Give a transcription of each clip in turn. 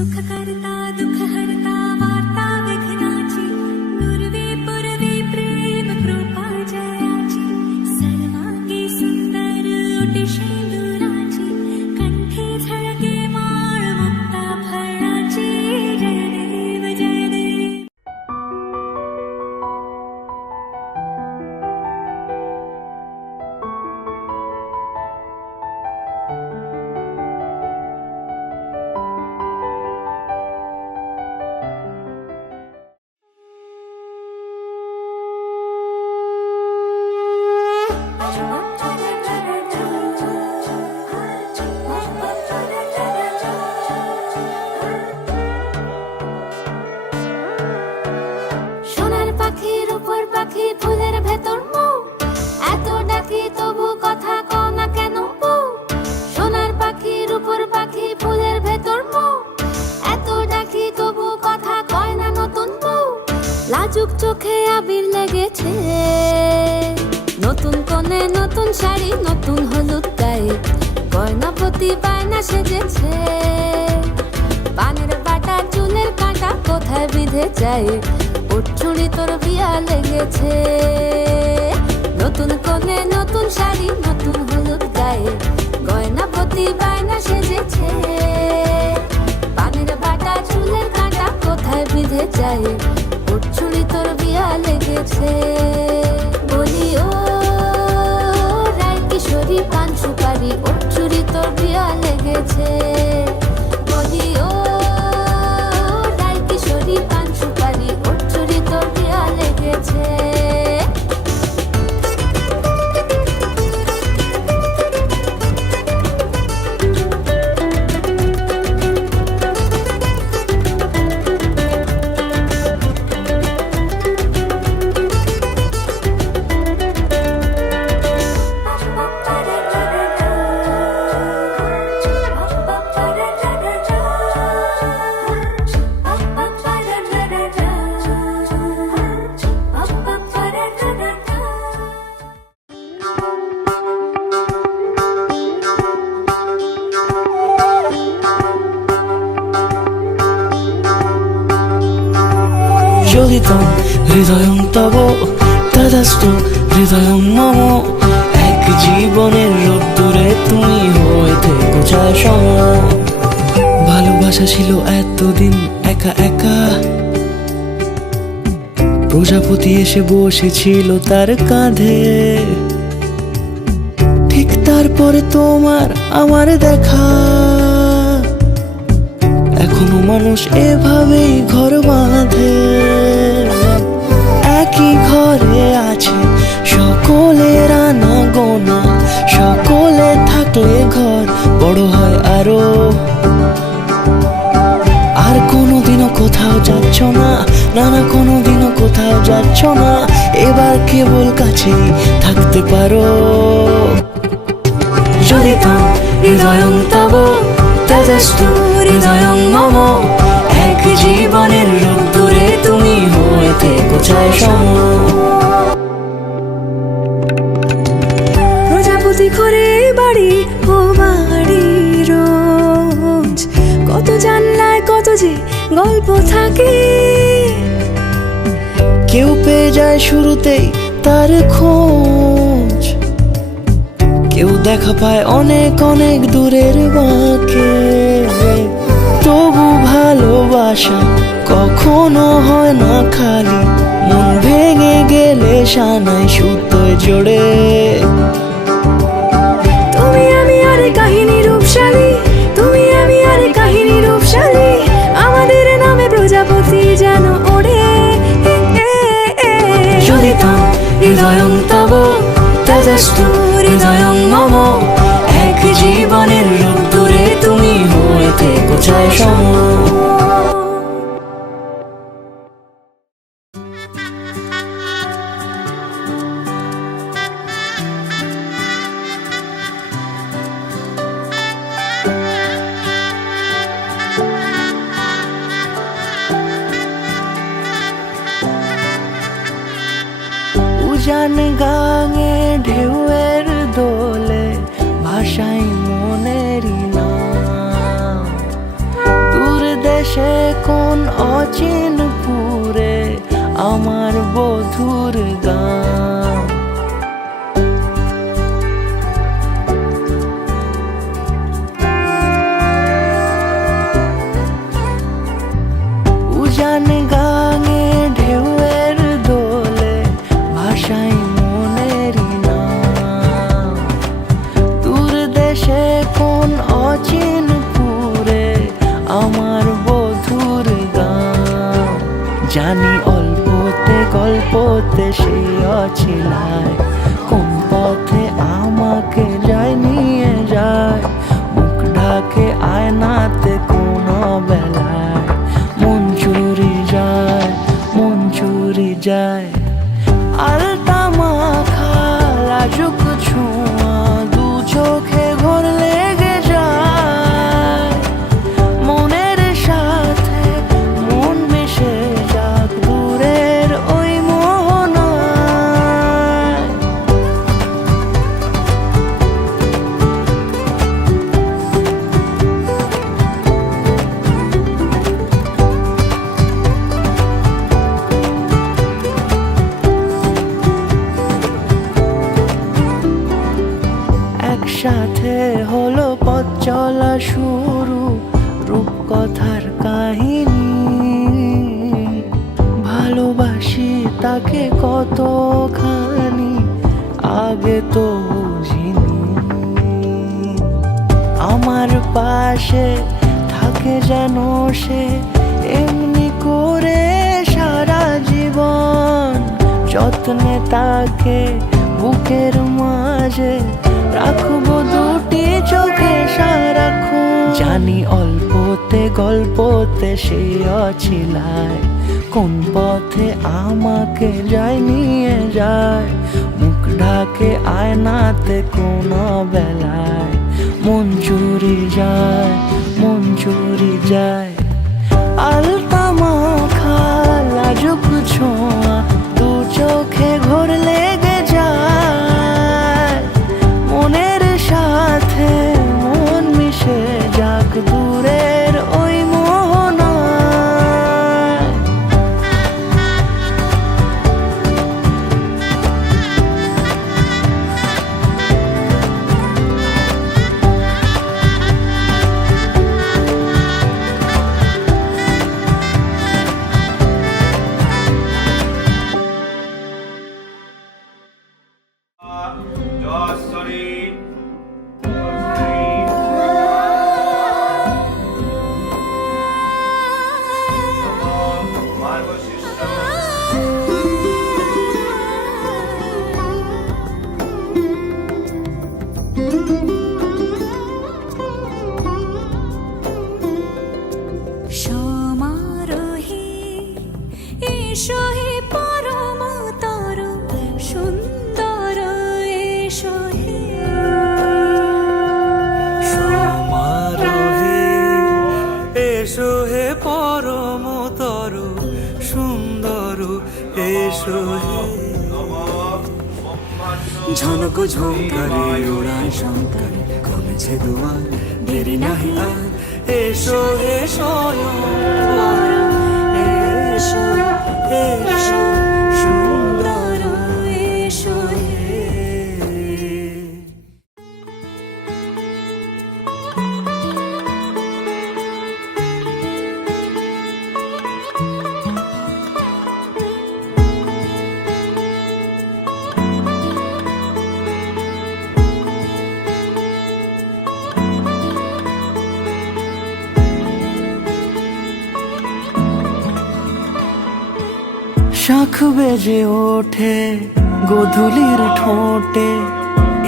सुख करता दुख हरता वार्ता विघ्नाची नुरवी पुरवी प्रेम कृपा जयाची सर्वांगी सुंदर उटी शेंदुराची कंठी झळके माळ मुक्ता फळाची जय देव जय देव। সোনার পাখির উপর পাখি ফুলের ভেতর মৌ এত ডাকি তবু কথা কও না কেন বউ। সোনার পাখির উপর পাখি ফুলের ভেতর মৌ এত ডাকি তবু কথা কয় না নতুন বউ। লাজুক চোখে আবির লেগেছে নতুন কোণে নতুন শাড়ি নতুন হলুদ গায়ে গয়নাপতি বায়না সেজেছে পানের বাটা চুলের কাঁটা কোথায় বিঁধে যায় ওর চুড়ি তোর বিয়া লেগেছে নতুন কোণে নতুন শাড়ি নতুন হলুদ গায়ে গয়নাপতি বায়না সেজেছে পানের বাটা চুলের কাঁটা কোথায় বিঁধে যায় ওর চুড়ি তোর বিয়া লেগেছে। বলি ও রায় কিশোরী পান সুপারি ওর চুড়ি তোর বিয়া লেগেছে। বলি ও রায় কিশোরী পান সুপারি ওর চুড়ি তোর বিয়া লেগেছে। জ্বলিতম হৃদয়ং তব তদাস্তু হৃদয়ং মম এক জীবনের রোদ্দুরে তুমি হয়ে থেকো চায় সম। ভালোবাসা ছিল এতদিন একা একা প্রজাপতি এসে বসেছিল তার কাঁধে ঠিক তারপরে তোমার আমার দেখা এখনো মানুষ এভাবেই ঘর বাঁধে একই ঘরে আছে সকলের আনা গোনা সকলে থাকলে ঘর বড় হয় আরো আর কোনোদিনও কোথাও যাচ্ছ না নানা কোনোদিনও কোথাও যাচ্ছ না এবার কেবল কাছেই থাকতে পারো। যদি তো হৃদয়ং তব তদাস্তু হৃদয়ং মম এক জীবনের রোদ্দুরে তুমি হয়ে থেকো চায় সম। প্রজাপতি ঘরে বাড়ি ও বাড়ি রোজ কত জানলায় কত যে গল্প থাকে কেউ পেয়ে যায় শুরুতেই তার খোঁজ কেউ দেখা পায় অনেক অনেক দূরের বাঁকে তবু ভালোবাসা কখনো হয় না খালি মন ভেঙে গেলে সানাই সুতোয় জোড়ে। তুমি আমি আরে কাহিনী রূপশালী তুমি আমি আরে কাহিনী রূপশালী আমাদের নামে প্রজাপতি যেন ওড়ে। যদি তো হৃদয়ং তব তদাস্তু হৃদয়ং মম এক জীবনের রোদ্দুরে তুমি হয়ে থেকো চায় সম। উজান গাঙে ঢেউয়ের দোলে ভাষাই মনেরই নাম দূর দেশে কোন অচিন পুরে আমার বধুর গান। উজান গাঙে ঢেউয়ের দোলে ভাষাই মনেরই নাম। দূর দেশে কোন অচিন পুরে আমার বধুর গান। জানি অল্পতে গল্পতে সেই অছিলায় কোন পথে আমাকে যায় নিয়ে যায়। মুখ ঢাকে আয়নাতে কোন বেলায় মন চুরি যায়, মন চুরি যায়। আলতা মাখা লাজুক ছোঁয়া দু চোখে ঘোর লেগে যায়। মনের সাথে মন মিশে যাক দূরের ওই মোহনায়। একসাথে হলো পথ চলা শুরু, রূপকথার কাহিনী। ভালোবাসি তাকে কতখানি আগে তো বুঝিনি। আমার পাশে থাকে যেন সে এমনি করে সারা জীবন। যত্নে তাকে বুকের মাঝে রাখবো দুটি চোখে সারাক্ষণ। জানি অল্পতে গল্পতে সেই অছিলায় কোন পথে আমাকে যায় নিয়ে যায়। মুখ ঢাকে আয়নাতে কোন বেলায় মন চুরি যায়, মন চুরি যায়। আলতা মাখা লাজুক ছোঁয়া দু চোখে ঘোর লেগে যায়। মনের সাথে মন মিশে যাক দূরের ওই মোহনায়। সমারোহে এসো হে পরমতর সুন্দর এসো হে। সমারোহে এসো হে পরমতর সুন্দর এসো হে। ঝনক ঝঙ্কারে ওড়ায় শঙ্কর কমেছে দুয়ার দেরি নাহি আর। এসো হে স্বয়ং এসো, এসো সুন্দর এসো হে। শাখ বেজে ওঠে গোধূলির ঠোঁটে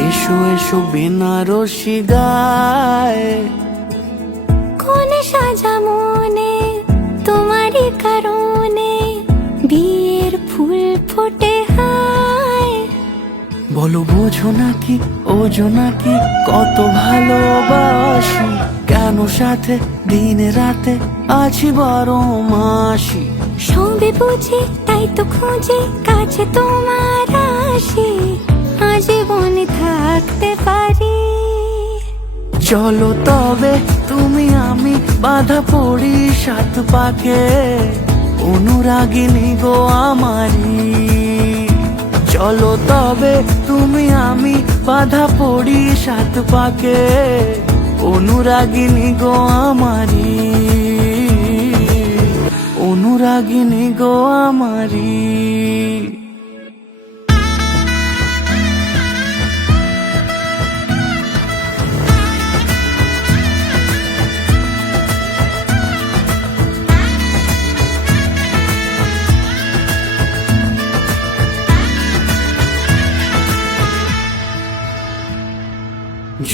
এসো এসো বেনারসি গায়। কোন সাজা মনে তোমারই কারণে বিয়ের ফুল ফোটে হায়। বলো বোঝো নাকি ওজো নাকি কত ভালোবাসি। কেন সাথে দিনে রাতে আছি 12 মাসি। সবে বুঝি তাই তো খুঁজে কাছে তোমার আসি। আজীবন থাকতে পারি চলো তবে তুমি আমি বাধা পড়ি সাত পাকে, অনুরাগিনী গো আমারি। চলো তবে তুমি আমি বাধা পড়ি সাত পাকে, অনুরাগিনী গো আমারি, অনুরাগিনী গো আমারি।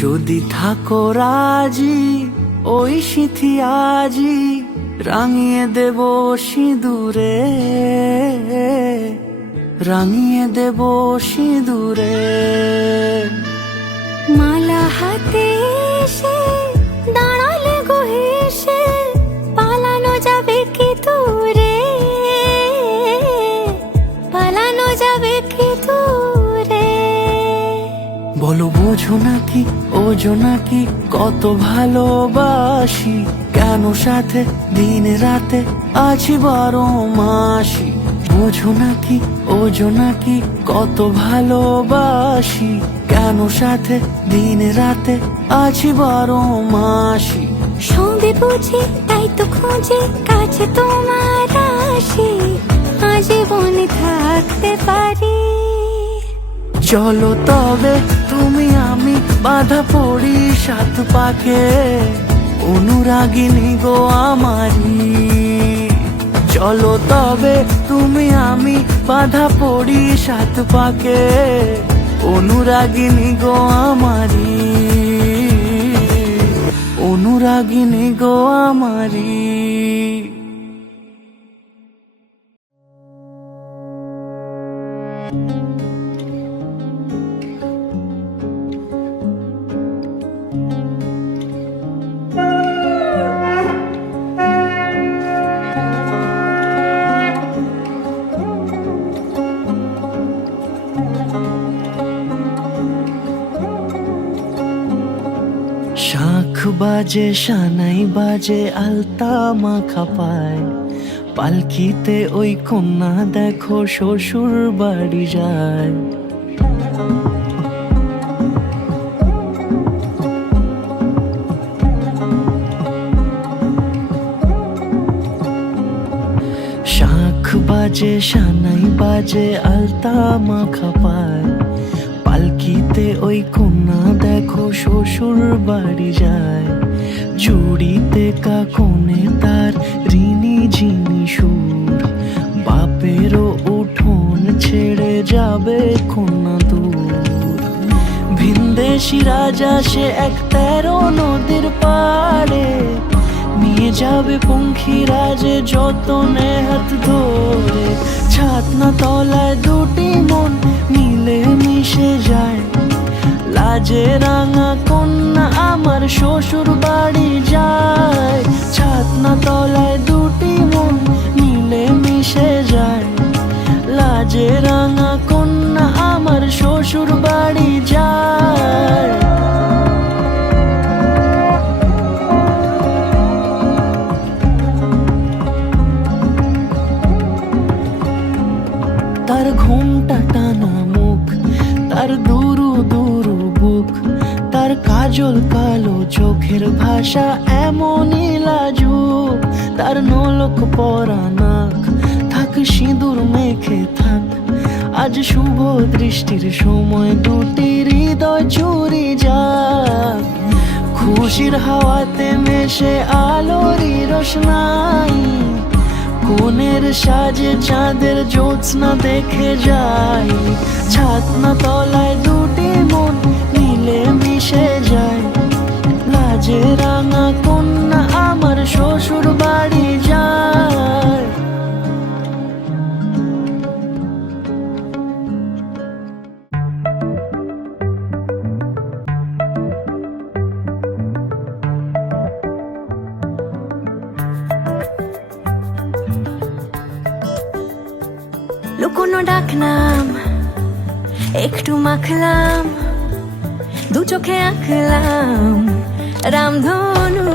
যদি থাকো রাজি ওই সিঁথি আজি রাঙিয়ে দেব সিঁদুরে, রাঙিয়ে দেব সিঁদুরে। মালা হাতে এসে দাঁড়ালে গো হেসে, পালানো যাবে কি দূরে, পালানো যাবে কি দূরে। বলো বোঝো নাকি ওজো নাকি কত ভালোবাসি, কেন সাথে দিন রাতে আছি 12 মাসি। বোঝো নাকি ওজো নাকি কত ভালোবাসি, কেন সাথে দিন রাতে আছি 12 মাসি। সঙ্গে বুঝি তাই তো খুঁজে কাছে তোমার আসি, আজীবনে থাকতে পারি। চলো তবে তুমি আমি বাধা পড়ি সাত পাকে, অনুরাগিনী গো আমারি। চলো তবে তুমি আমি বাধা পড়ি সাত পাকে, অনুরাগিনী গো আমারি, অনুরাগিনী গো আমারি। শাঁখ বাজে সানাই বাজে আলতা মাখা পায়, পালকিতে ওই কন্যা দেখো শ্বশুর বাড়ি যায়। শাঁখ বাজে সানাই বাজে আলতা মাখা পায়, পালকিতে ওই কন্যা দেখো শ্বশুর বাড়ি যায়। জুড়িতে কাকনে তার ঋণী ঝিনি সুর, বাপেরও উঠোন ছেড়ে যাবে কন্যা দূর। ভিনদেশি রাজা সে এক 13 নদীর পাড়ে, নিয়ে যাবে পঙ্খী রাজে যতনে হাত ধরে। ছাতনা তলায় দুটি মন মিলে মিশে যায়, লাজে রাঙা কন্যা আমার শ্বশুর বাড়ি যায়। ছাতনা তলায় দুটি মন মিলে মিশে যায়, লাজে রাঙা কন্যা আমার শ্বশুর বাড়ি যায়। তার ঘুমটা টানা মুখ, তার দুরু দুরু বুক, তার কাজল কালো চোখের ভাষা এমনই লাজুক। তার নোলক পরা নাক, থাক সিঁদুর মেখে থাক, আজ শুভ দৃষ্টির সময় দুটি হৃদয় চুরি যাক। খুশির হাওয়াতে মেশে আলোরই রোশনাই, কোণের সাজে চাঁদের জ্যোৎস্না দেখে যাই। ছাতনা তলায় দুটি মন মিলে মিশে যায়, লাজে রাঙা কন্যা আমার শ্বশুর বাড়ি যায়। লুকোনো ডাকনাম একটু মাখলাম, দু চোখে আঁকলাম রামধনু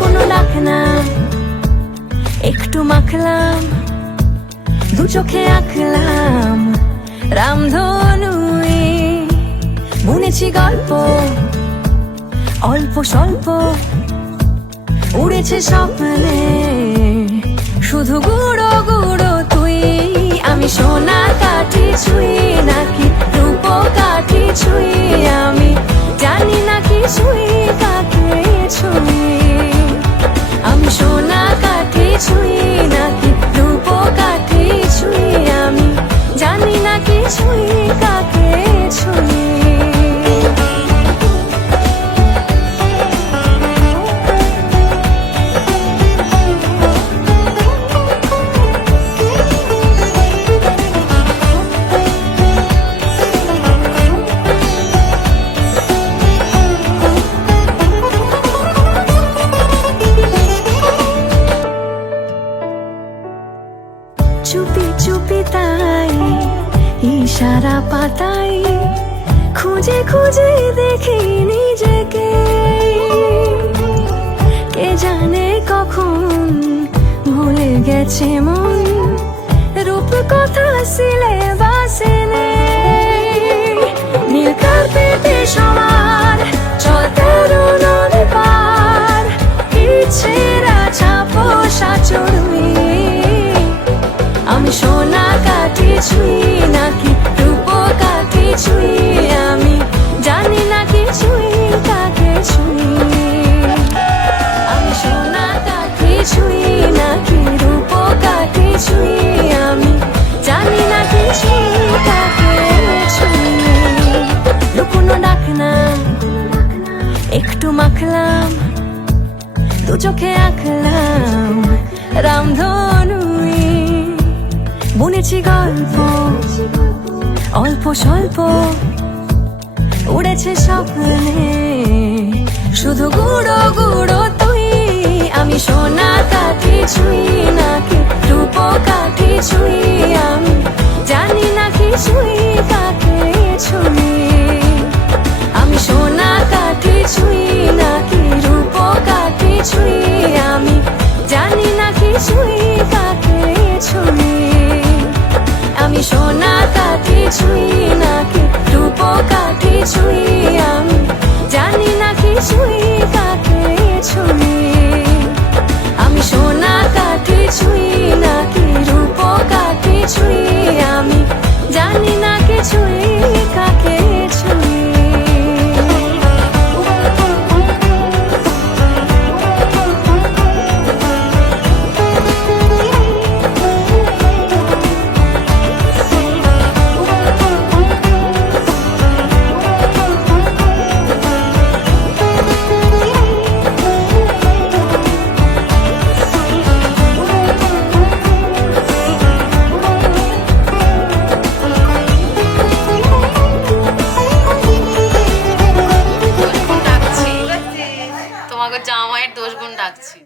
কোনো ডাক না একটু মাখলাম দু চোখে আঁকলাম রামধনু বুনেছি গল্প অল্প স্বল্প উড়েছে স্বপ্নে শুধু গুঁড়ো গুঁড়ো তুই আমি সোনা কাঠি ছুঁই নাকি রূপ কাঠি ছুঁই আমি জানি না কি ছুঁই কাকে ছুঁই আমি সোনা কাঠি ছুঁই নাকি রূপ কাঠি ছুঁই আমি জানি না কি ছুঁই কাকে ছুঁই চুপি চুপি তাই ইশারা পাতাই খুঁজে খুঁজে দেখি নিজেকে কে জানে কখন ভুলে গেছে মন রূপ কথা সিলেবাসে নেই নীল কার্পেটে সবার চলতে নদী পার ইচ্ছেরা ছাপো সাচড়ুই আমি সোনা কাঠি ছুঁই নাকি রূপ কাঠি ছুঁই আমি জানি না কি ছুঁই কাকে ছুঁই আমি সোনা কাঠি ছুঁই নাকি রূপ কাঠি ছুঁই আমি জানি না কি ছুঁই কাকে ছুঁই লুকোনো ডাক না একটু মাখলাম দু চোখে আঁকলাম রামধনু বুনেছি গল্প অল্প স্বল্প উড়েছে স্বপ্নে শুধু গুঁড়ো গুঁড়ো তুই আমি সোনা কাঠি ছুঁই নাকি রূপ কাঠি ছুঁই আমি জানি না কি ছুঁই কাকে ছুঁই আমি সোনা কাঠি ছুঁই নাকি রূপ কাঠি ছুঁই আমি জানি না কি ছুঁই কাকে ছুঁই আমি সোনা কাঠি ছুঁই নাকি রূপ কাঠি ছুঁই আমি জানি না কি ছুঁই কাকে ছুঁই আমি সোনা কাঠি ছুঁই নাকি রূপ কাঠি ছুঁই আমি জানি না কি ছুঁই কাকে ছুঁই তোমাকে জামাইয়ের দোষ গুণ ডাকছি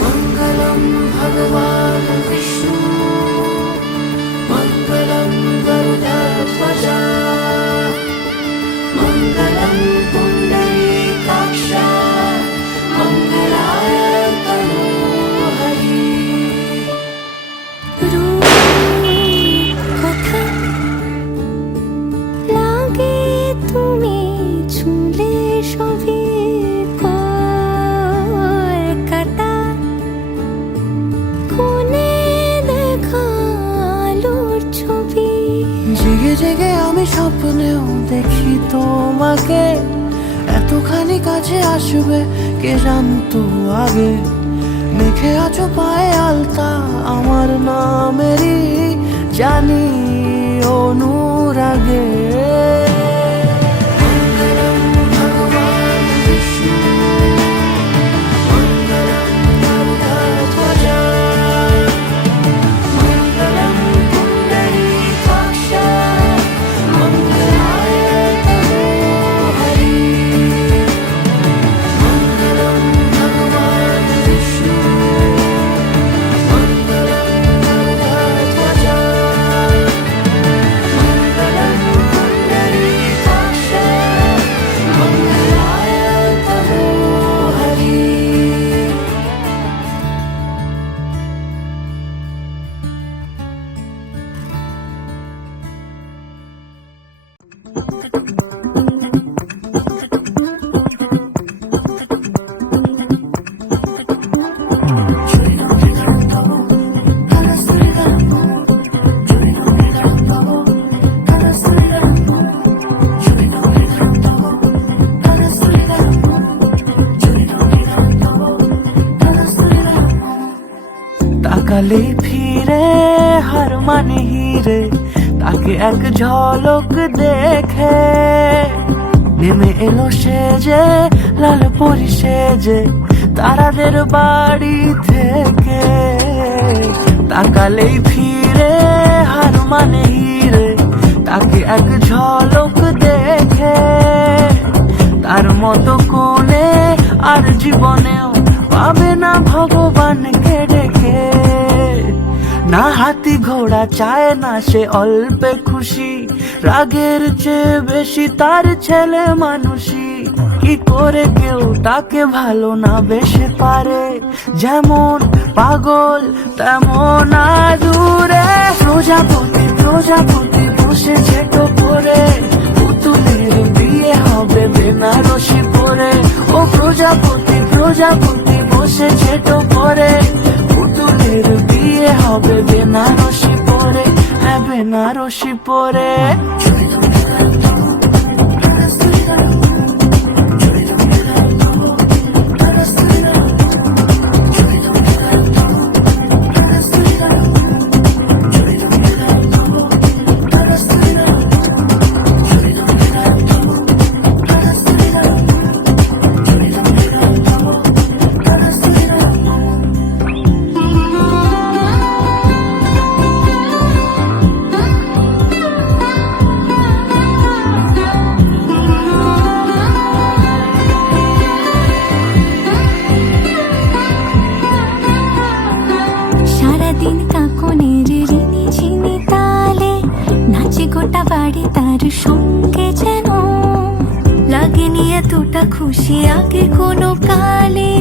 মঙ্গলম भगवान् विष्णु मङ्गलं गरुडध्वजा मङ्गलं पुण्डरीकाक्षा मङ्गलाय तनोहरि কথা লাগে তুমি ছুলে সবই কলকাতা কোনে দেখালোর ছবি জেগে জেগে আমি স্বপ্নেও দেখি তোমাকে এতখানি কাছে আসবে কে জানতো আগে মেখে আছো পায়ে আলতা আমার নামেরই জানি অনুরাগে মঙ্গলম ভগবান বিষ্ণু মঙ্গলম গরুডধ্বজা মঙ্গলম পুণ্ডরীকাक्षा মঙ্গলায় তনोहरि মঙ্গলম ভগবান বিষ্ণু মঙ্গলম গরুডধ্বজা মঙ্গলম পুণ্ডরীকাक्षा মঙ্গলায় তনोहरि তাকালে ফিরে হার মানে হিরে তাকে এক ঝলক দেখে নেমে এলো সে যে লাল পরি সেজে তারাদের বাড়ি থেকে তাকালেই ফিরে হার মানে হিরে তাকে এক ঝলক দেখে তার মতো কোনে আর জীবনেও পাবে না ভগবানকে ডেকে না হাতি ঘোড়া চায় না সে অল্পে খুশি রাগের চেয়ে বেশি তার ছেলে মানুষই কি করে কেউ তাকে ভালো না বেশে পারে যেমন পাগল তেমন আদুরে প্রজাপতি প্রজাপতি বসে ছেটো পরে পুতুলের বিয়ে হবে বেনারসি পরে ও প্রজাপতি প্রজাপতি বসে ছেটো পরে পুতুলের বিয়ে হবে বেনারসি পরে হ্যাঁ বেনারসি পরে সারাদিন কাকনের রিনি ঝিনি তালে নাচে গোটা বাড়ি তার সঙ্গে যেন লাগেনি এতটা খুশি আগে কোনো কালে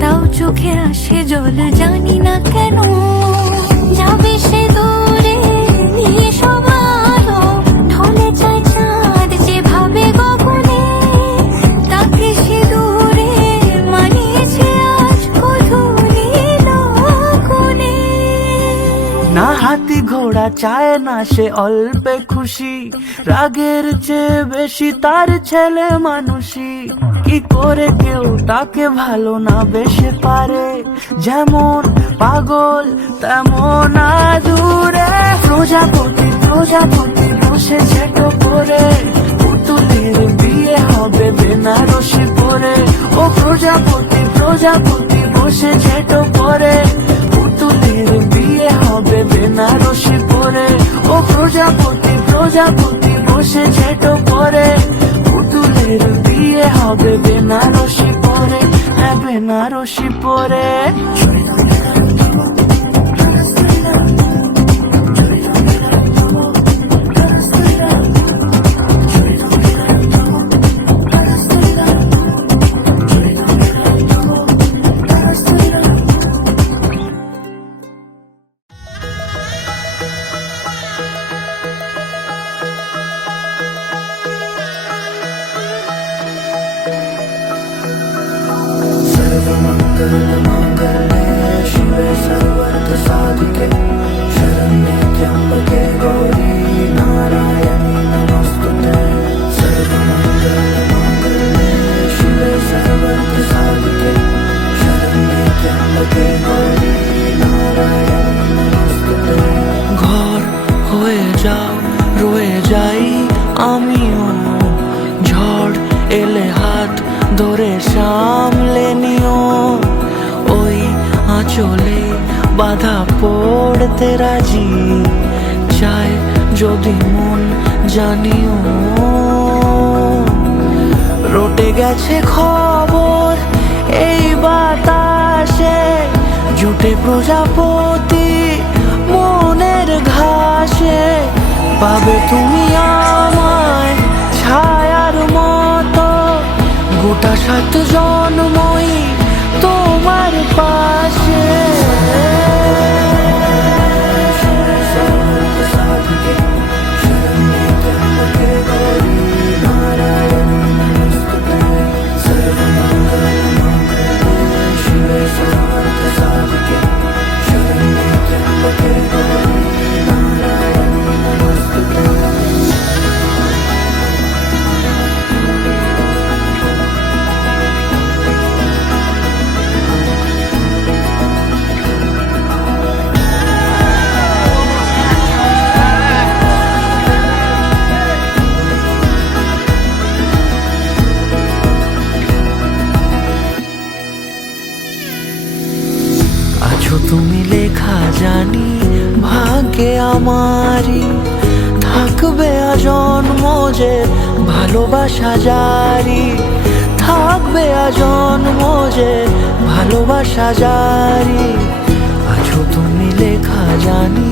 তাও চোখে আসে জল জানি না কেন যাবে সে দূরে নিয়ে সবার ঢলে যায় চাঁদ যেভাবে গগনে তাকে সে দূরে মানিয়েছে আজ গধূলি লগনে না হাতি ঘোড়া চায় না সে অল্পে খুশি রাগের চেয়ে বেশি তার ছেলে মানুষই কি করে কেউ তাকে ভালো না বেশে পারে যেমন পাগল তেমন আদুরে প্রজাপতি প্রজাপতি বসে ছেটো পরে পুতুলের বিয়ে হবে বেনারসি পরে ও প্রজাপতি প্রজাপতি বসে ছেটো পরে পুতুলের বিয়ে হবে বেনারসি পরে ও প্রজাপতি প্রজাপতি বসে ছেটো পরে পুতুলের বিয়ে হবে বেনারসি পরে হ্যাঁ বেনারসি পরে হাত ধরে সামলে নিও, ওই আঁচলে বাধা পড়তে রাজি চায় যদি মন জানিও। রটে গেছে খবর এই বাতাসে, জুটে প্রজাপতি মনের ঘাসে, পাবে তুমি আমায় ছায়ার মতো, গোটা 7 জন্মই তোমার পাশে। আছো তুমি লেখা জানি ভাগ্যে আমারই, থাকবে আজন্ম যে ভালোবাসা জারি, থাকবে আজন্ম যে ভালোবাসা জারি। আছো তুমি লেখা জানি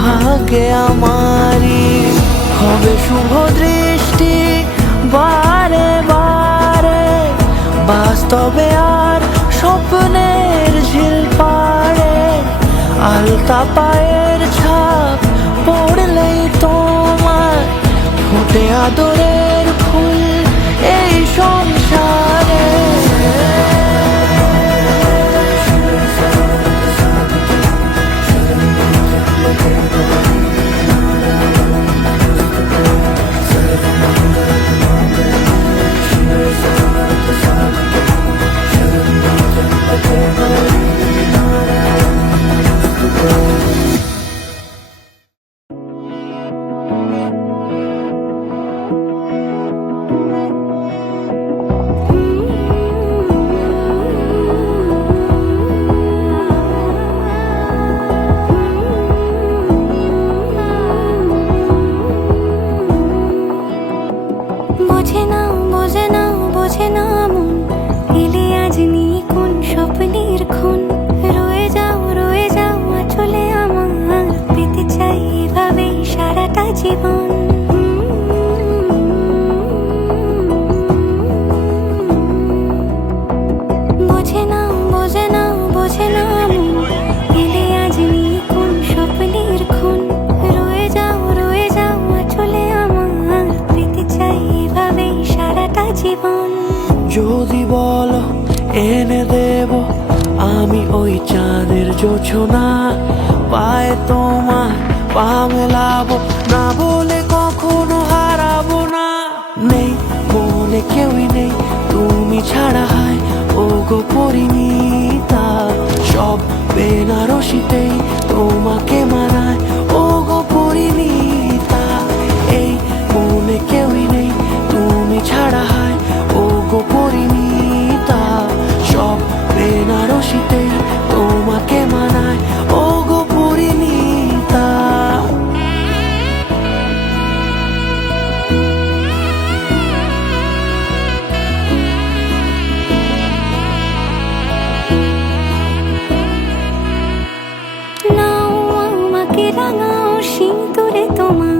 ভাগ্যে আমারই, হবে শুভ দৃষ্টি বারে বারে, বাস্তবে আর স্বপ্নের ঝিল পাড়ে, আলতা পায়ের ছাপ পড়লেই তোমার ফোটে আদরের ফুল এই সংসারে। বোঝে না বোঝে না বোঝে না মন, এলে আজ নিয়ে কোন স্বপ্নের খুন। রয়ে যাও আঁচলে আমার, পেতে চাই এভাবেই সারাটা জীবন। বোঝে না বোঝে না বোঝে না মন, এলে আজ নিয়ে কোন স্বপ্নের খুন। রয়ে যাও আঁচলে আমার, পেতে চাই এভাবেই সারাটা জীবন। যদি বলো এনে দেব আমি ওই চাঁদের জোছনা, পায়ে তোমার পা মেলাবো, না বলে কখনো হারাবো না। নেই মনে কেউই নেই তুমি ছাড়া, হায় ও গো পরিণীতা, সব বেনারসিতেই তোমাকে মানায় ও গো পরিণীতা। এই মনে কেউই নেই তুমি ছাড়া, হায় ও গো পরিণীতা, সব বেনারসিতেই তোমাকে মানায় ও গো পরিণীতা। নাও আমাকে রাঙাও সিঁদুরে তোমার,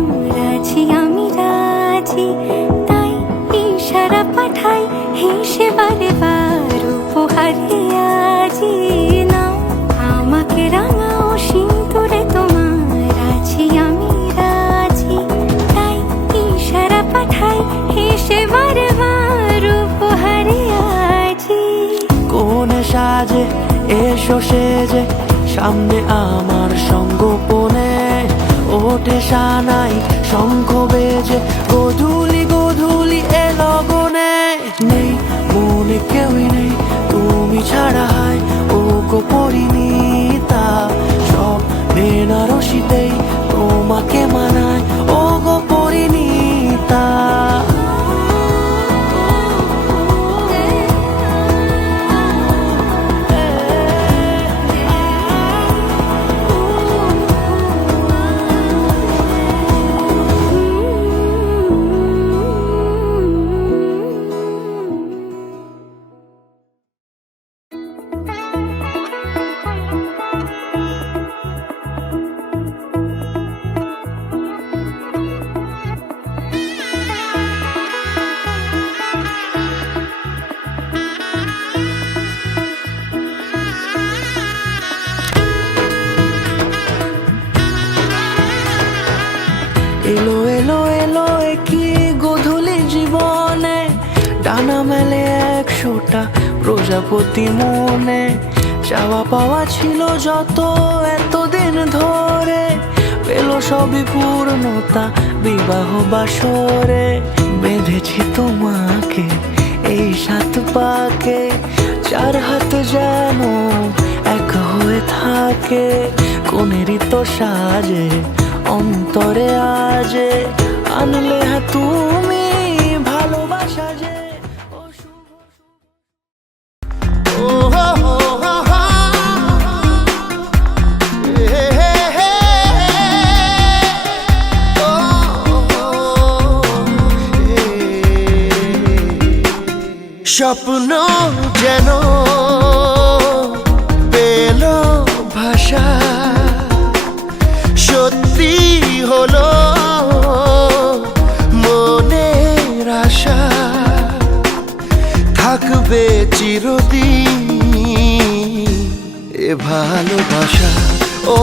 আছি আমি রাজি, তাই ইশারা পাঠাই হেসে বারে বার উপহারে আজি। নাও আমাকে রাঙাও সিঁদুরে তোমার, আছি আমি রাজি, তাই ইশারা পাঠাই হেসে বারে বার উপহারে আজি। কোন সাজে এসো সেজে সামনে আমার সঙ্গোপনে, ওঠে সানাই শঙ্খ বেজে গধূলি গধূলি এ লগনে। নেই মনে কেউই নেই তুমি ছাড়া, হায় ও গো পরিণীতা, সব বেনারসিতেই তোমাকে মানায় ও গো পরিণীতা। তালে 100টা প্রজাপতি মনে, চাওয়া পাওয়া ছিল যত এতদিন ধরে, পেল সবই পূর্ণতা বিবাহ বাসরে। বেঁধেছি তোমাকে এই 7 পাকে, 4 হাত যেন এক হয়ে থাকে, কোনেরই তো সাজে অন্তরে আজে আনলে হ্যাঁ তুমি ভালোবাসা যে। স্বপ্ন যেন পেল ভাষা, সত্যি হলো মনের আশা, থাকবে চিরদিন এ ভালোবাসা। ও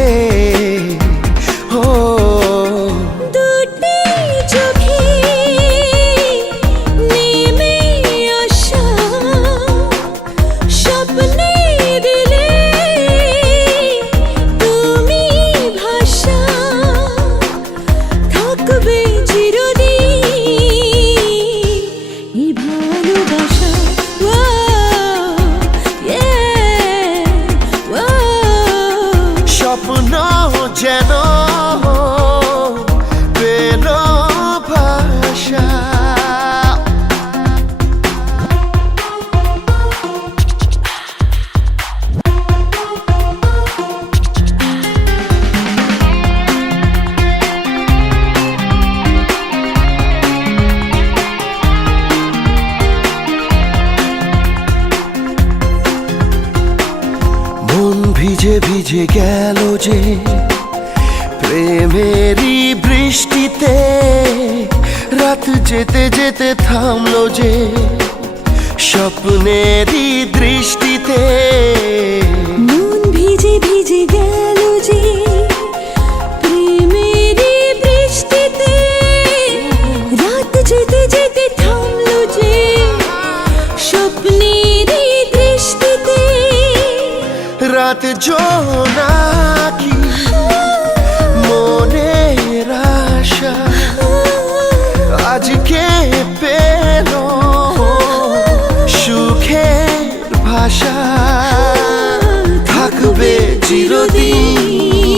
এ ও দুটি চোখে নেমে আসা, স্বপ্নে দিলে তুমি ভাষা, থাকবে চিরদিন এই ভালোবাসা। স্বপ্ন যেন পেল ভাষা। মন ভিজে ভিজে গেল যে প্রেমেরই বৃষ্টিতে, রাত যেতে যেতে থামলো যে স্বপ্নেরই দৃষ্টিতে। মন ভিজে ভিজে গেল যে প্রেমেরই বৃষ্টিতে, রাত যেতে যেতে থামলো যে স্বপ্নেরই দৃষ্টিতে। রাত জোনাকি মনের আশা, আজকে পেল সুখের ভাষা, থাকবে চিরদিন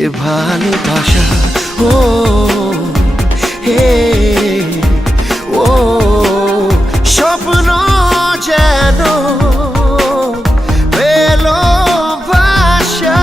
এ ভালোবাসা। ও হে ও স্বপ্ন যেন পেল ভাষা।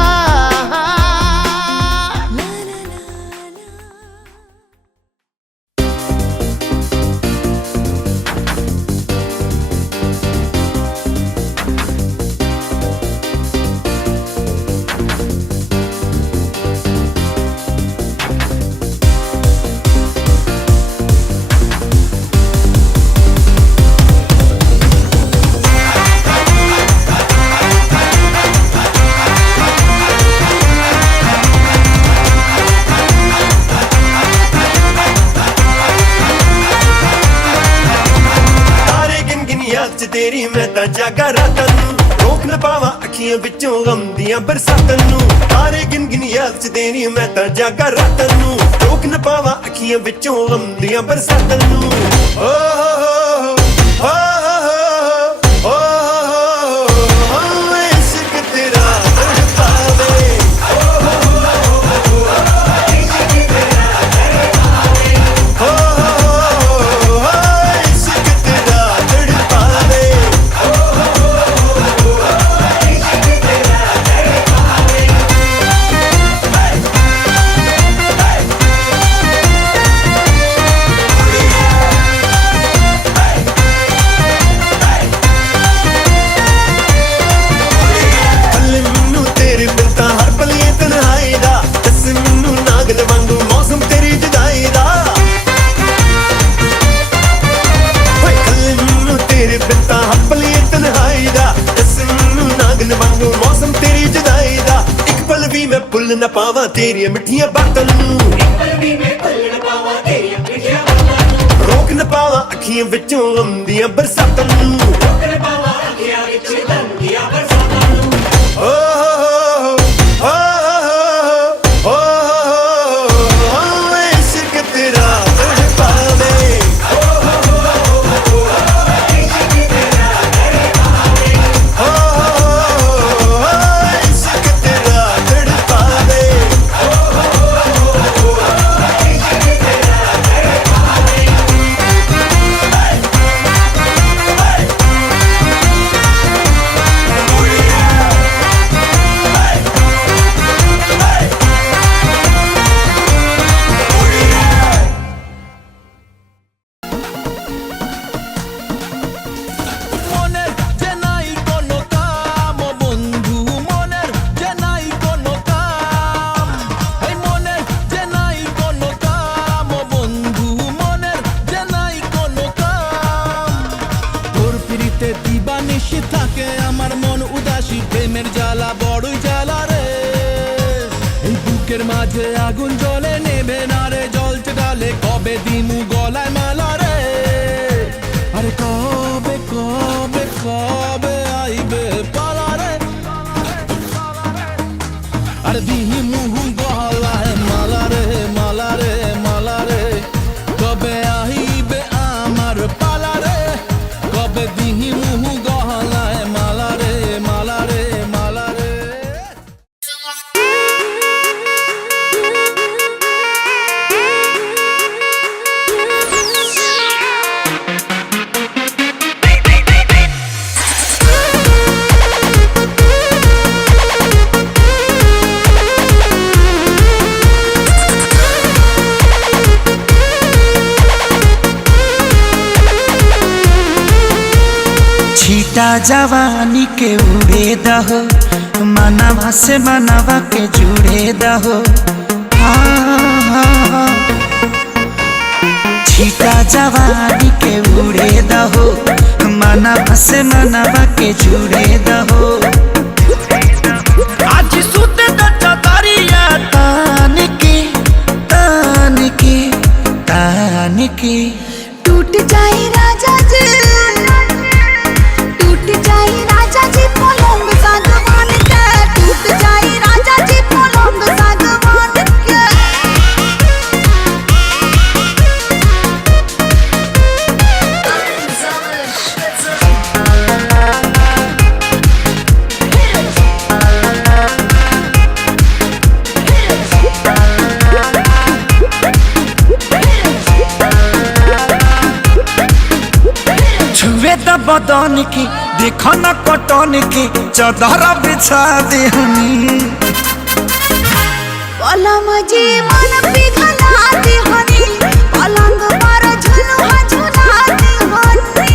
तेरी मैं तां जागा रातां नूं, रोक न पावां अखियां विचों गम दियां बरसातां नूं। तारे गिन गिन याद च तेरी मैं तां जागा रातां नूं, रोक न पावां अखियां विचों गम दियां बरसातां नूं। ओ हो हो इश्क तेरा तड़पावे, इश्क तेरा तड़पावे। भुल न पावा तेरिया मिठिया बातों नूं, रोक ਅੱਖੀਆਂ ਵਿੱਚੋਂ ਆਉਂਦੀਆਂ ਬਰਸਾਤਾਂ ਨੂੰ ਰੋਕਣ ਪਾਵਾਂ ਅੱਖੀਆਂ ਵਿੱਚ ਦੰਦੀਆਂ ਬਰਸਾਤਾਂ ਨੂੰ ਇਸ਼ਕ ਤੇਰਾ ਤੜਪਾਵੇ ਇਸ਼ਕ ਤੇਰਾ ਤੜਪਾਵੇ মনের যে নাই কোনো কাম ও বন্ধু মনের যে নাই কোনো কাম এই মনের যে নাই কোনো কাম ও বন্ধু মনের যে নাই কোনো কাম তোর পিড়িতে দিবানিশি থাকে আমার মন উদাসী প্রেমের জ্বালা বড়ই জ্বালা রে এই বুকের মাঝে আগুন জ্বলে নেবে না রে জ্বলছে ডালে কবে দিমু গলায় মালা রে আরে কবে কবে কবে আইবে পালা রে আরে দিহি মুহু গলায় মালা রে মালা রে মালা রে কবে আইবে আমার পালা রে কবে দিহি মুহু গলায় মালা রে মালা রে মালা রে छीटा जवानी के उड़े दहो मनवा से मनवा के जुड़े दहो छीटा जवानी के उड़े दहो मनवा से मनवा के जुड़े दहो आज सुते द चतरिया तान के तान के तान के टूट जाए राजा जी टूट जाए राजा जी पलंग सागवान के टूट जाए राजा जी पलंग सागवान के छुए द बदन की देखो न कटन की चदर बिछा देहनी पलम जी मन पिघलाती हनी पलंग पर झुलुआ झुलाती हनी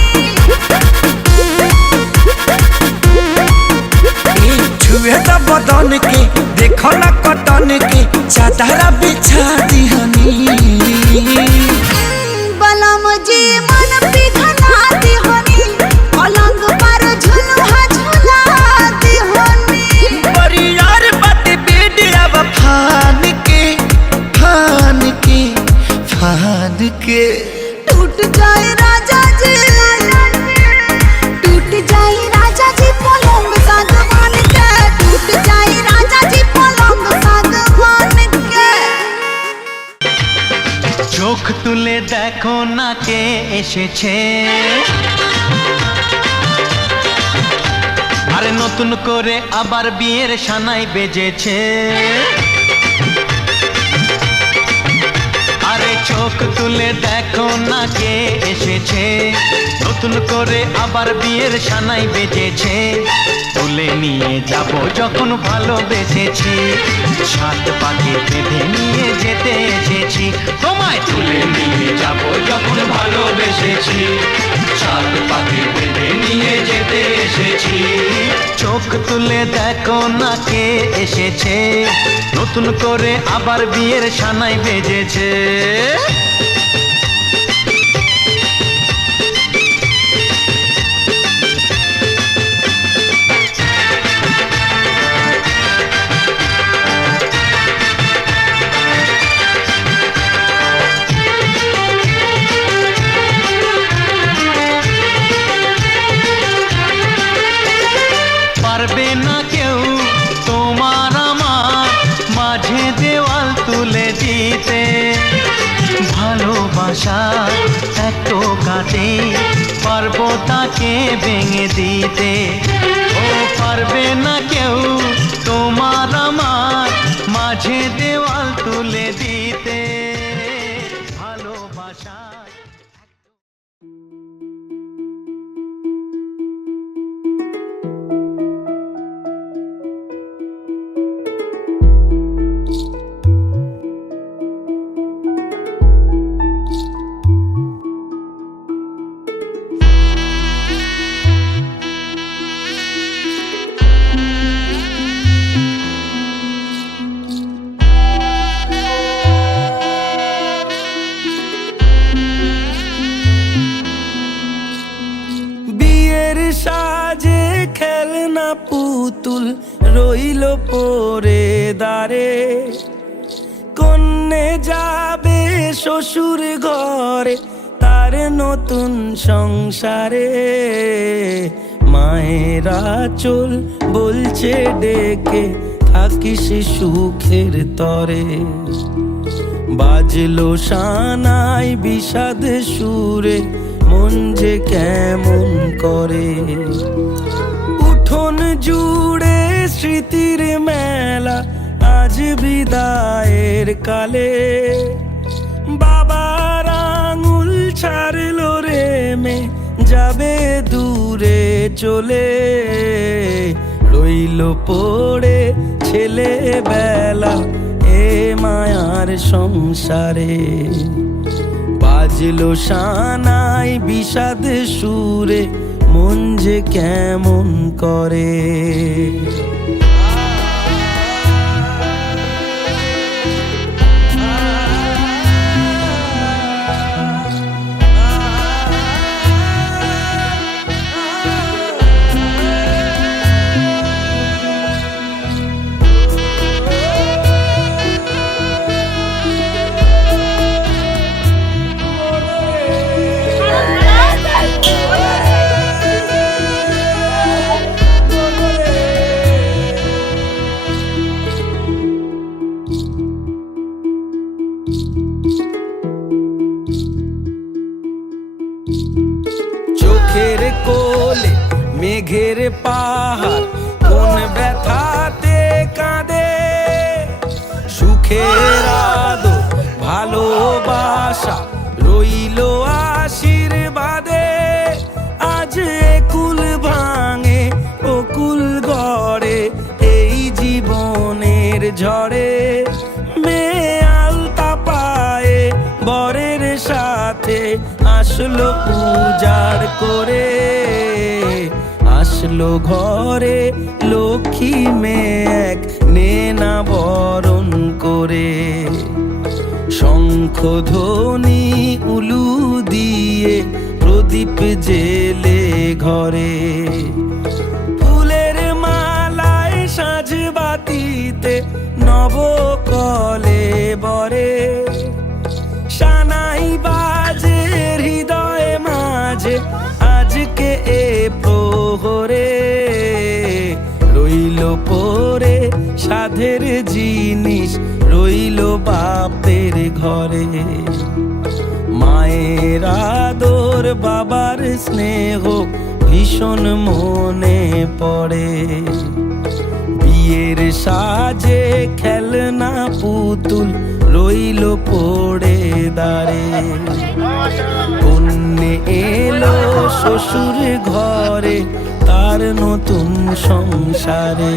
छुए द बदन की देखो न कटन की चदर बिछा देहनी पलम जी मन पिघलाती हनी पलंग पर झुलुआ झुलाती हनी परियार बाटे बेडिया फान के फान के फान के टूट जाए राजा जी टूट जाए राजा जी पलंग सागवान के टूट जाए राजा जी पलंग सागवान के চোখ তুলে দেখো না কে এসেছে আরে নতুন করে আবার বিয়ের সানাই বেজেছে আরে চোখ তুলে দেখো না কে এসেছে নতুন করে আবার বিয়ের সানাই বেজেছে তুলে নিয়ে যাব যখন ভালোবেসেছি সাত পাকে বেঁধে নিয়ে যেতে এসেছি তোমায় তুলে নিয়ে যাব যখন ভালোবেসেছি সাত পাকে বেঁধে নিয়ে যেতে এসেছি চোখ তুলে দেখো না কে এসেছে নতুন করে আবার বিয়ের সানাই বেজেছে খোঁজে, পারবো তাকে ভেঙে দিতে। ও পারবে না কেউ তোমার আমার মাঝে দেওয়াল তুলে দিতে। ভালোবাসা বিয়ের সাজে খেলনা পুতুল রইল পরে দাঁড়ে, কন্যে যাবে শ্বশুর ঘরে তার নতুন সংসারে। মায়েরা চল বলছে ডেকে থাকিস সুখের তরে, বাজলো সানাই বিষাদ সুরে মন যে কেমন করে। উঠোন জুড়ে স্মৃতির মেলা আজ বিদায়ের কালে, বাবার আঙুল ছাড়লো রে মে যাবে দূরে চলে। রইল পড়ে ছেলেবেলা এ মায়ার সংসারে, বাজলো সানাই বিষাদ সুরে মন যে কেমন করে। চোখের কোলে মেঘের পাহাড় কোন ব্যথাতে কাঁদে, সুখের আদর ভালোবাসা রইল আশীর্বাদে। আজ কুল ভাঙে অকুল গড়ে এই জীবনের ঝড়ে, মেয়ে আলতা পায়ে বরের সাথে আসলো উজাড় করে। আসলো ঘরে লক্ষ্মী মেয়ে এক নেনা বরণ করে, শঙ্খ ধ্বনি উলু দিয়ে প্রদীপ জেলে ঘরে। ফুলের মালায় সাজ বাতিতে নবকলে বরে, সানাই বাজে হৃদয় মাঝে আজকে এ প্রহরে। রইল পরে সাধের জিনিস রইল বাপের ঘরে, মায়ের আদর বাবার স্নেহ ভীষণ মনে পড়ে। বিয়ের সাজে খেলনা পুতুল রইল পড়ে দাঁড়ে, কন্যে এলো শ্বশুর ঘরে তার নতুন সংসারে।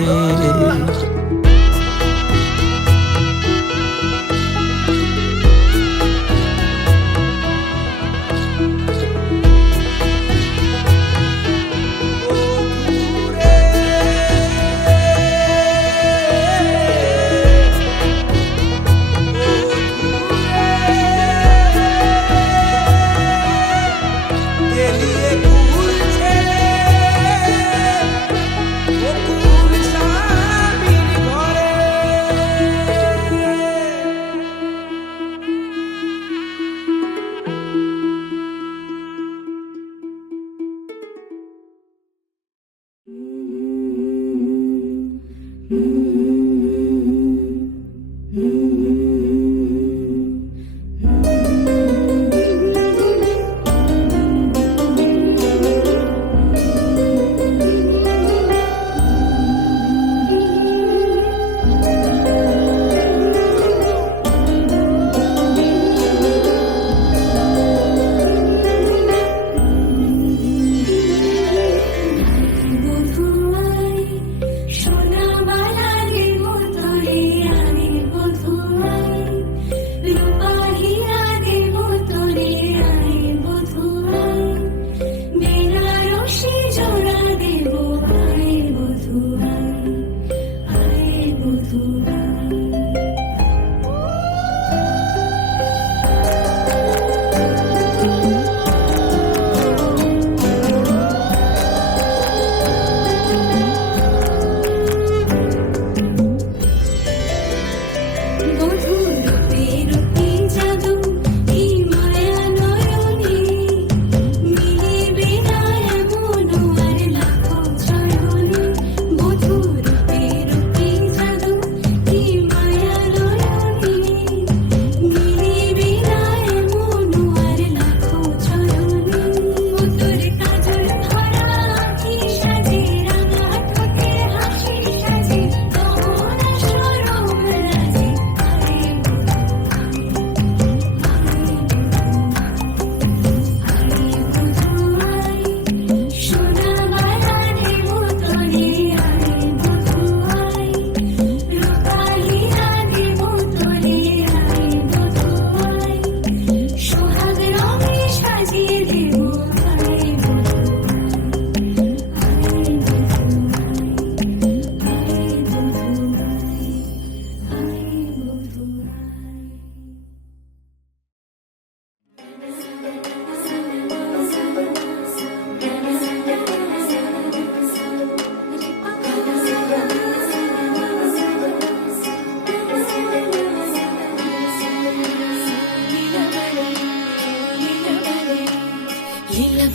লীলা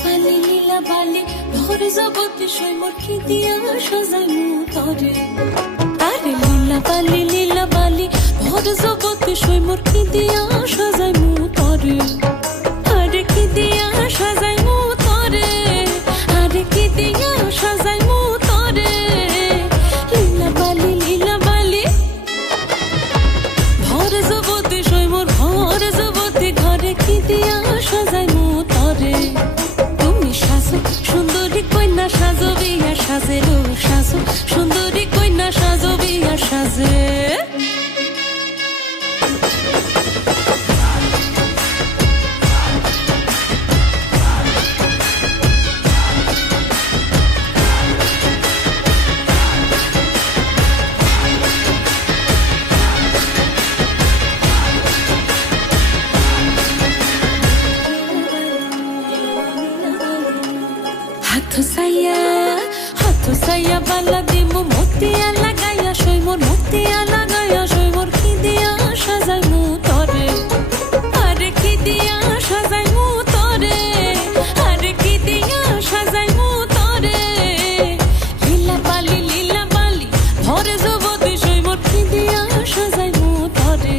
বালি ভরে জগতে সৈমর কি দিয়া সাজাই তরে আরে লীলা বালি ভরে জগতে সৈমর কি দিয়া সাজাই তরে আরে কি দিয়া সাজাই তরে আরে কি দিয়া সাজাই তরে লীলা বালি ভরে জগতে সৈমর ভরে জগতে ঘরে কি দিয়া সাজাই তরে তুমি সাজো সুন্দরী কন্যা সাজো বিয়া সাজে লো সাজো সুন্দরী কন্যা সাজো বিয়া সাজে হাতো সাইয়া বালা দিমু মতিয়া লাগাইয়া সইমোর মতিয়া লাগাইয়া সইমোর কি দিয়া সাজাই তরে আরে কি দিয়া সাজাই তরে আরে কি দিয়া সাজাই তরে লীলা বালি ভরে জগতে সইমোর কি দিয়া সাজাই তরে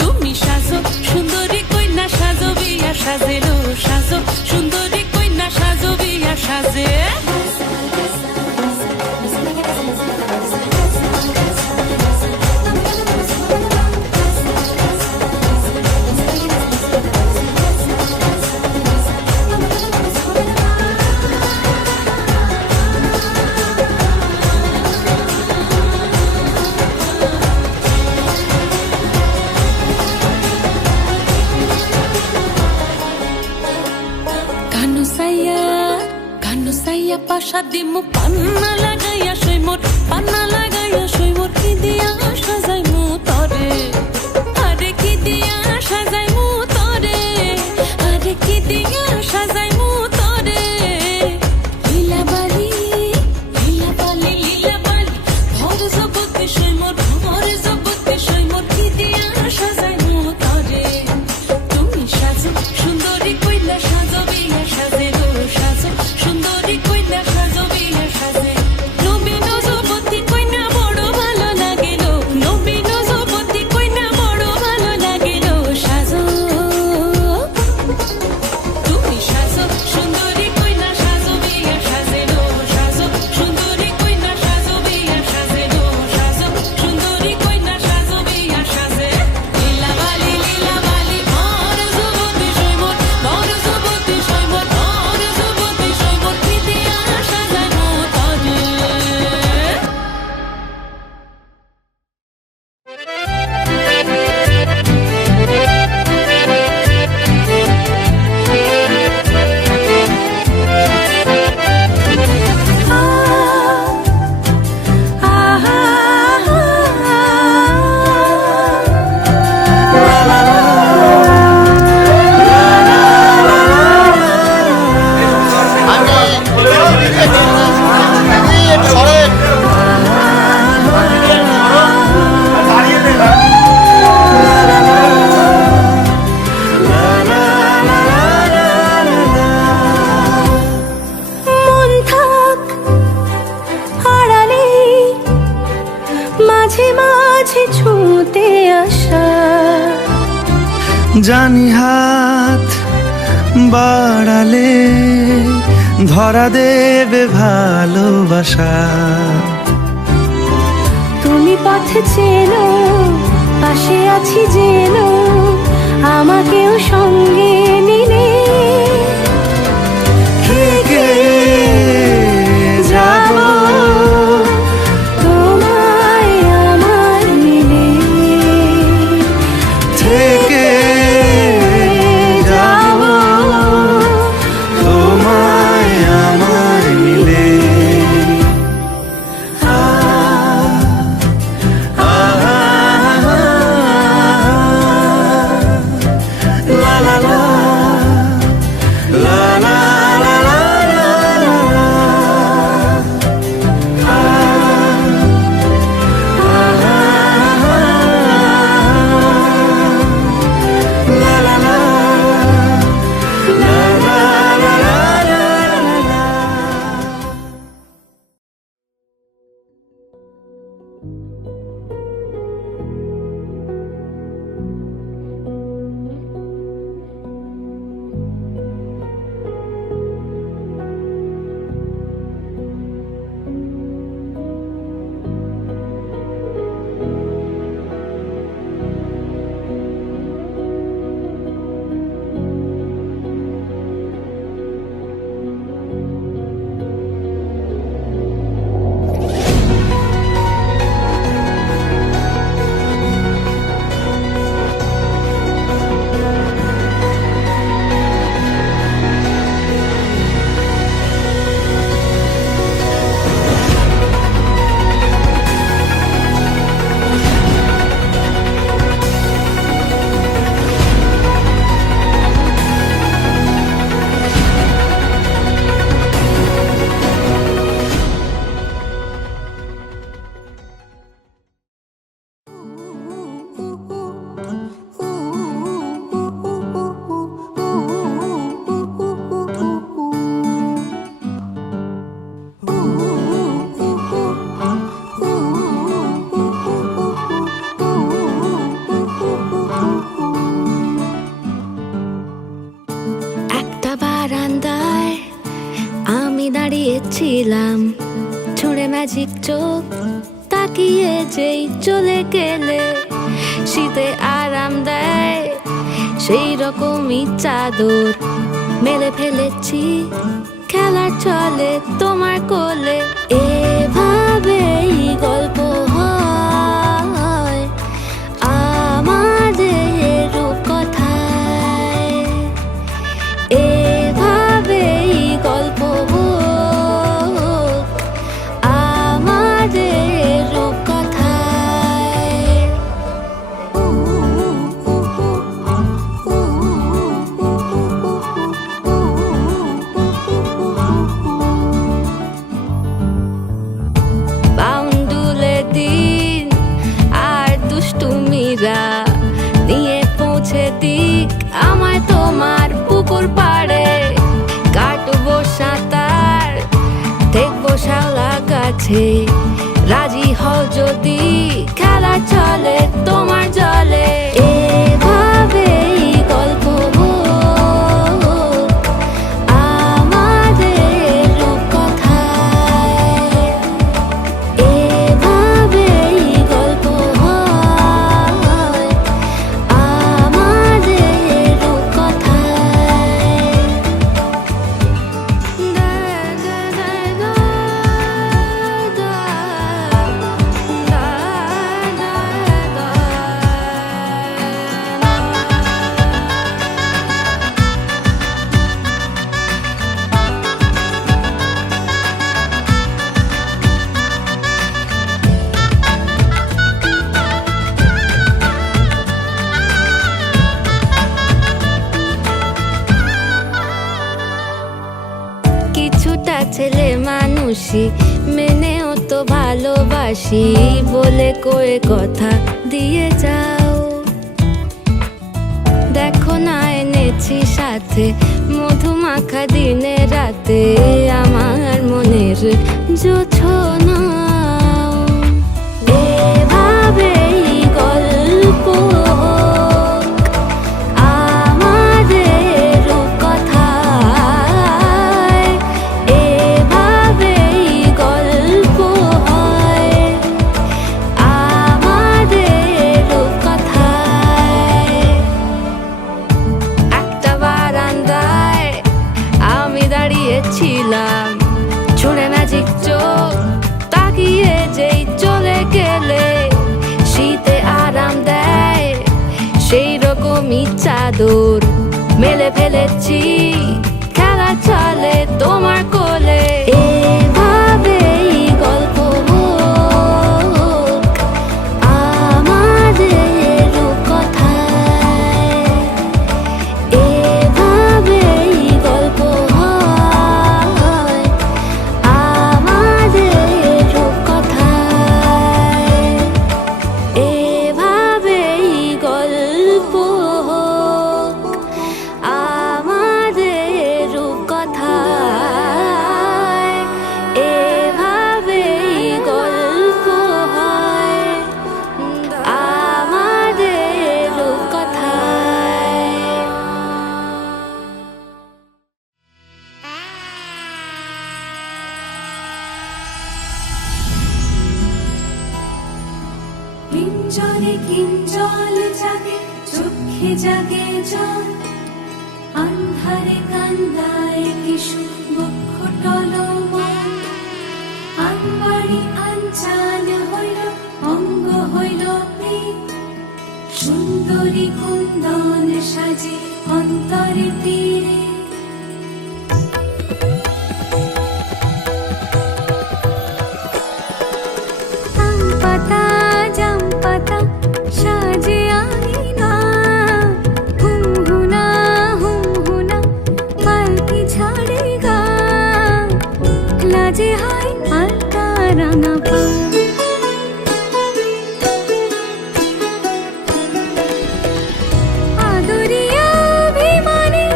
তুমি সাজো সুন্দরী কন্যা সাজো বিয়া সাজেলো সাজো সুন্দরী কন্যা সাজো বিয়া সাজে কানো সাইয়া পাশা দিমু পান্না লাগাইয়া সইমোর পান্না লাগাইয়া সইমোর কি দিয়া সাজাই তরে আরে কি দিয়া সাজাই তরে আরে কি দিয়া সাজাই তরে লীলা বালি ভরে জগতে সইমোর ভরে জগতে সইমোর কি দিয়া সাজাই তরে তুমি সাজো সুন্দরী কইলা সাজো বিয়া সাজে গো সাজো সুন্দরী কইলা সাজো বিয়া সাজে নবীন জগতি কইনা বড় ভালো লাগিল নবীন জগতি কইনা বড় ভালো লাগিল সাজো তুমি সাজো সুন্দরী কইনা সাজো বিয়া সাজে গো সাজো সুন্দরী কইনা সাজো বিয়া সাজে গো সাজো সুন্দরী কইনা সাজো বিয়া সাজে লীলা বালি ভরে জগতে সইমোর ভরে জগতে সইমোর ভরে জগতে সইমোর কি দিয়া সাজাই তরে মন থাক আড়ালে মাঝে মাঝে ছুঁতে আসা জানি হাত বাড়ালে ধরা দেবে ভালোবাসা তুমি পথে চেনো পাশে আছি জেনো আমাকেও সঙ্গে নিলে থেকে যাব তোমায় আমার মিলে থেকে যাব তোমায় আমার মিলে la la la বারান্দায় আমি দাঁড়িয়েছিলাম, ছুঁড়ে ম্যাজিক চোখ তাকিয়ে যেই চলে গেলে, শীতে আরাম দেয় সেই রকমই চাদর মেলে ফেলেছি, খেলার চলে তোমার কোলে। এভাবেই গল্প হয় আমাদের রূপকথায়, এভাবেই গল্প হোক আমাদের রূপকথায়। বাউন্ডুলে দিন আর দুষ্টুমিরা নিয়ে পৌঁছে দিক আমায় তোমার পুকুর পাড়ে, কাটবো সাঁতার দেখবো শাওলা গাছে, রাজি হও যদি খেলা চলে তোমার জলে। এভাবেই গল্প হোক আমাদের রূপকথায়, এভাবেই গল্প হয় আমাদের রূপকথায়। কিছুটা ছেলে মানুষই মেনেও তো ভালোবাসি, বলে কয়ে কথা দিয়ে যাও। দেখো না এনেছি সাথে মধুমাখা দিনে রাতে আমার মনের জোছনাও। এভাবেই গল্প হোক আমাদের রূপকথায়, এভাবেই গল্প হয় আমাদের রূপকথায়। একটা বারান্দায় আমি দাঁড়িয়েছিলাম, ছুঁড়ে ম্যাজিক চোখ তাকিয়ে যেই চলে গেলে, শীতে আরাম দেয় সেই রকমই চাদর মেলে ফেলেছি, খেলা চলে তোমার কোলে। এভাবেই গল্প হোক আমাদের রূপকথায়, এভাবেই গল্প হয় আমাদের রূপকথায়, এভাবেই গল্প হোক আমাদের রূপকথায়, এভাবেই গল্প হয় আমাদের রূপকথায়। কিঞ্জলে কিঞ্জল জাগে চোখে জাগে জল, আন্ধারে কান্দায় কিশু বক্ষ টলমল, আনবাড়ি আনচান হইল অঙ্গ হইল পীত, সুন্দরী কুন্দন সাজে অন্তরে তীরে। আম পাতা জাম পাতা সাজে আইনা, হুমহুনা হুমহুনা পালকি ঝাড়ে গা, লাজে হায় আলতা রাঙা পা। আদরিয়া অভিমানে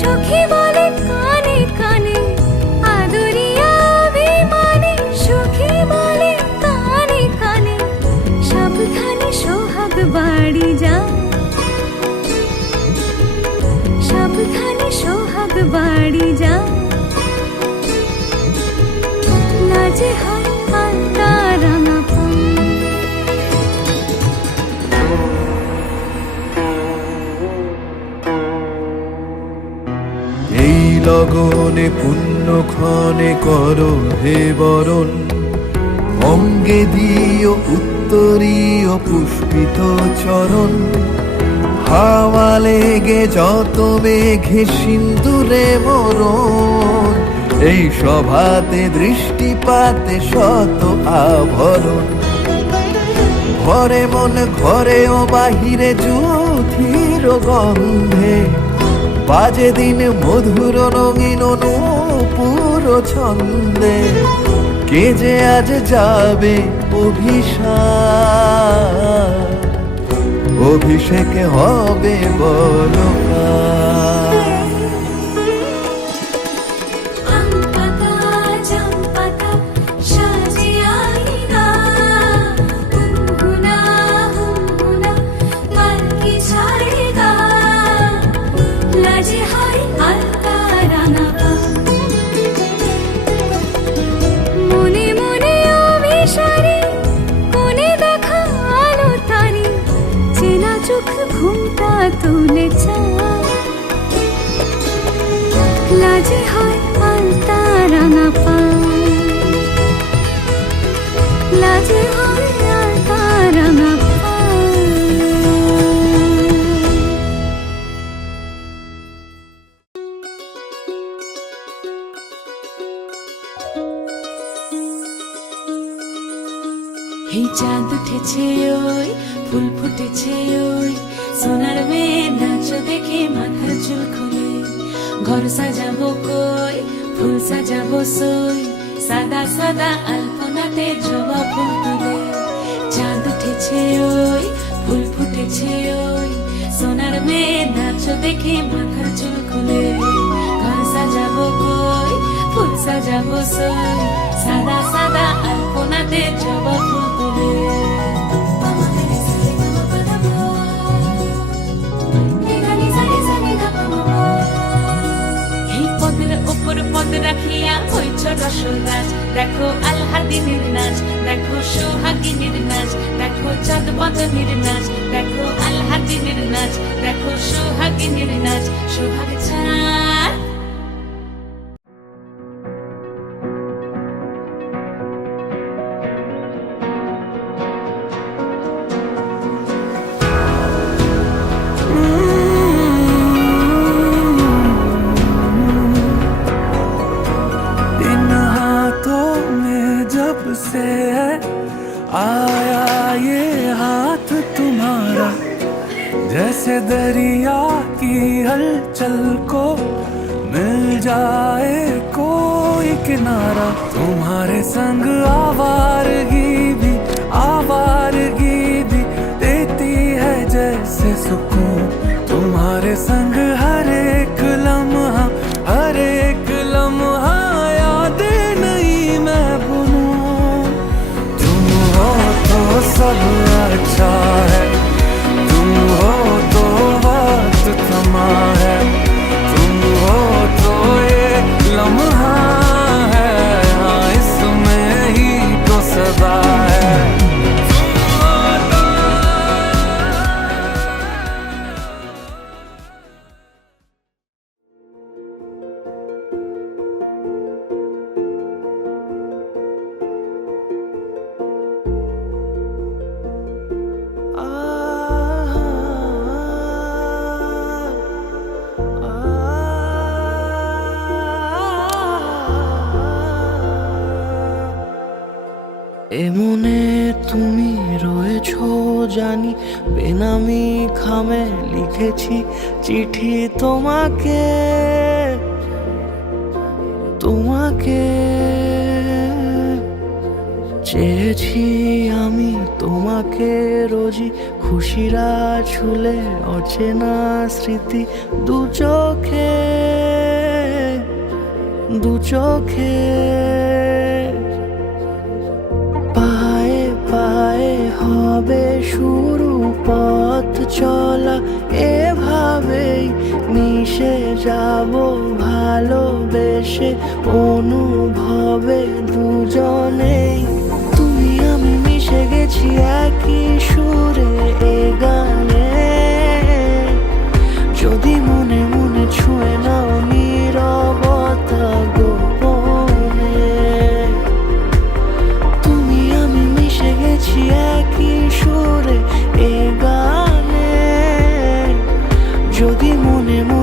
সখী বলে কানে কানে, আদরিয়া অভিমানে সখী বলে কানে কানে, সাবধানে সোহাগ বাড়ি যা, সাবধানে সোহাগ বাড়ি বাড়ি যা লাজে হয় হালকা রাঙা পান এই লগনে পুণ্যক্ষণে করো হে বরণ অঙ্গে দিও উত্তরীয় পুষ্পিত চরণ হাওয়া লেগে যত মেঘে সিন্দুরে মরণ এই সভাতে দৃষ্টিপাতে শত আভরণ ঘরে মন ঘরে ও বাহিরে যুথির গন্ধে বাজে দিন মধুর রঙিন নূপুর ছন্দে কে যে আজ যাবে অভিষেক হবে বলো তুলে লাজে হয় আলতা রাঙা পান লাজে হয় আলতা রাঙা পান এই চাঁদ উঠেছে ওই ফুল ফুটেছে ওই সোনার মেয়ে নাচ দেখে মাথার চুল খুলে ঘর সাজাবো কই ফুল সাজাবো সই সাদা সাদা আলপনাতে জবা ফুল তুলে চাঁদ উঠেছে ওই ফুল ফুটেছে ওই সোনার মেয়ে নাচ দেখে মাথার চুল খুলে ঘর সাজাবো কই ফুল সাজাবো সই সাদা সাদা আলপনাতে জবা ফুল তুলে পদ রাখিয়া হইছ রসরাজ দেখো আলহাদিনের নাচ দেখো সোহাগিনীর নাচ দেখো চাঁদ বদনের নাচ দেখো আলহাদিনের নাচ দেখো সোহাগিনীর নাচ সোহাগ চাঁদ से आया ये हाथ तुम्हारा जैसे दरिया की हलचल को मिल जाए कोई किनारा तुम्हारे संग आवारगी भी देती है जैसे सुकून तुम्हारे संग हर एक लम्हा यादें नहीं मैं भूलूं तुम हो तो सब अच्छा है तुम हो तो वक्त थमा है तुम हो तो ये लम्हा है हाँ इसमें ही तो सदा है এমনে তুমি রয়েছো জানি বেনামি খামে লিখেছি চিঠি তোমাকে চেয়েছি আমি তোমাকে রোজই খুশিরা ছুলে অচেনা স্মৃতি দু চোখে পায়ে পায়ে হবে শুরু পথ চলা এভাবেই মিশে যাব ভালোবেসে অনুভবে দুজনেই। তুমি আমি মিশে গেছি একই সুরে এ গানে, যদি মনে মনে ছুঁয়ে নাও নীরবতা গোপনে। তুমি আমি মিশে গেছি একই সুরে এ গানে, যদি মনে মনে